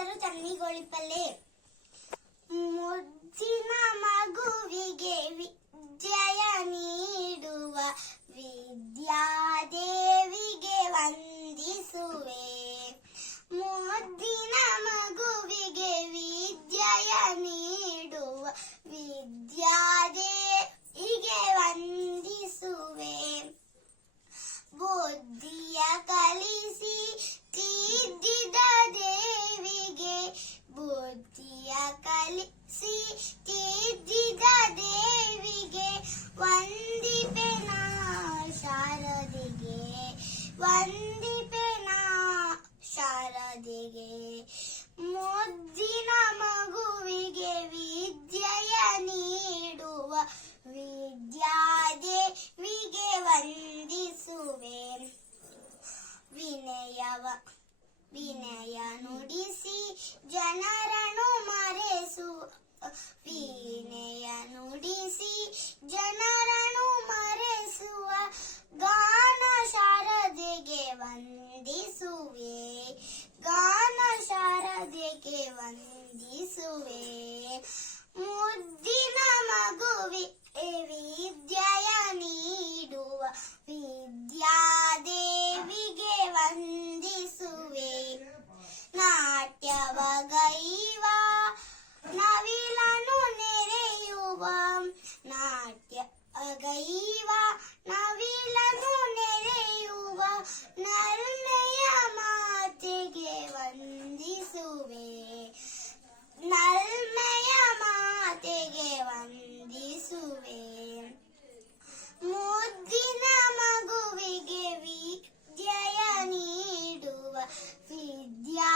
ಹೆಸರು ತನ್ನಿಗೊಳಿಪಲ್ಲೆ. ಮುದ್ದಿನ ಮಗುವಿಗೆ ವಿದ್ಯೆಯ ನೀಡುವ ವಿದ್ಯಾದೇವಿಗೆ ವಂದಿಸುವೆ. ಮುದ್ದಿನ ಮಗುವಿಗೆ ವಿದ್ಯೆಯ ನೀಡುವ ವಿದ್ಯಾದೇವಿಗೆ ವಂದಿಸುವೆ. ಬುದ್ಧಿಯ ಕಲಿಸಿ ತಿದ್ದಿದ ದೇವಿಗೆ, ಬುದ್ಧಿಯ ಕಲಿಸಿ ತಿದ್ದಿದ ದೇವಿಗೆ ವಂದಿಪೆನ ಶಾರದೆಗೆ, ವಂದಿಪೆನ ಶಾರದೆಗೆ. ಮುದ್ದಿನ ಮಗುವಿಗೆ ವಿದ್ಯೆಯ ನೀಡುವ ವಿದ್ಯಾದೇವಿಗೆ ವಂದಿಸುವೆ. ವಿನಯ ನುಡಿಸಿ ಜನರನ್ನು ಮರೆಸುವ, ವಿನಯ ನುಡಿಸಿ ಜನರನ್ನು ಮರೆಸುವ ಗಾನ ಶಾರದೆಗೆ ವಂದಿಸುವೆ, ಗಾನ ಶಾರದೆಗೆ ವಂದಿಸುವೆ. ಮುದ್ದಿನ ಮಗುವಿಗೆ ವಿದ್ಯೆಯ ನೀಡುವ ವಿದ್ಯಾದೇವಿಗೆ ವಂದಿಸುವೆ. ನಾಟ್ಯವಗೈವ ನವಿಲನು ನೆರೆಯುವ, ನಾಟ್ಯವಗೈವ ನವಿಲನು ನೆರೆಯುವ ನಲ್ಮೆಯ ಮಾತೆಗೆ ವಂದಿಸುವೆ, ನಲ್ಮೆಯ ಮಾತೆಗೆ ವಂದಿಸುವೆ. ಮುದ್ದಿನ ಮಗುವಿಗೆ ವಿದ್ಯೆಯ ನೀಡುವ ವಿದ್ಯಾ